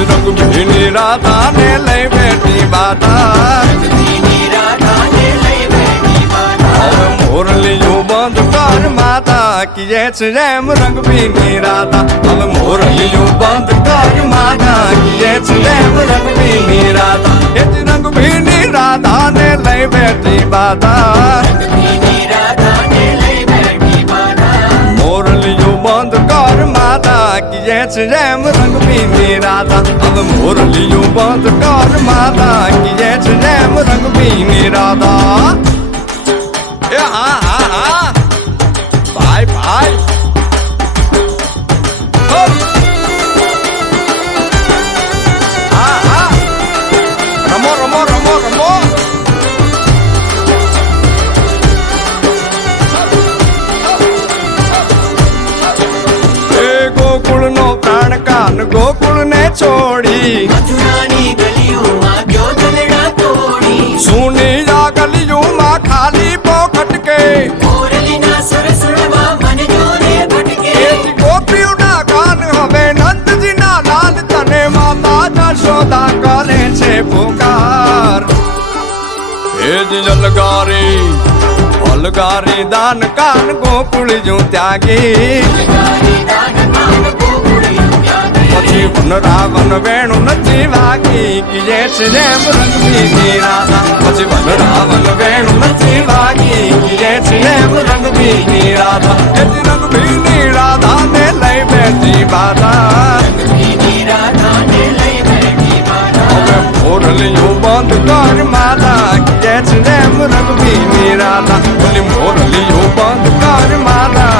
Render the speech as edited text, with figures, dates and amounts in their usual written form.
રંગ ભીની રાધા ને લઈ બેઠી બાધા મોરલીયું બંધ કર માતા કીએ છે જેમ રંગ ભીની રાધા હવે મોરલીયું બંધ કર માતા કીએ છે જેમ રંગ ભીની રાધા એ જ રંગ ભીની રાધા ને લઈ બેઠી બાધા મોરલીયું બંધ કર માતા કીએ છે જેમ રંગ ભીની રાધા હવે મોરલીયું બંધ કર માતા કીએ છે જેમ રંગ ભીની રાધા એ હા હા હા ભાઈ ભાઈ હા હા રમો રમો રમો રમો એ ગોકુળ નો પ્રાણ કાન ગોકુળ ને છોડી મથુરાની ગલીઓમાં ગયો દલડા તોડી સુની આ ગલીઓમાં ખાલી પોખટ કે મોરલીના સુર સુરવા મન જોને ભટકે ગોપીઓના કાન હવે નંદજીના લાલ તને માતા જશોદા કરે છે પુકાર એ જ અલગારી દાન કાન ગોકુળ જો ત્યાગી પછી વન રાવણ વેણુ નથી વાગી કીએ છે જેમ રંગ ભીની રાધા પછી વન રાવણ વેણુ નથી વાગી કીએ છે જેમ રંગ ભીની રાધા એ જ રંગ ભીની રાધા ને લઈ બેઠી બાધા હવે મોરલીયું બંધ કર માતા કીએ છે જેમ રંગ ભીની રાધા બોલી મોરલીયું બંધ કર માતા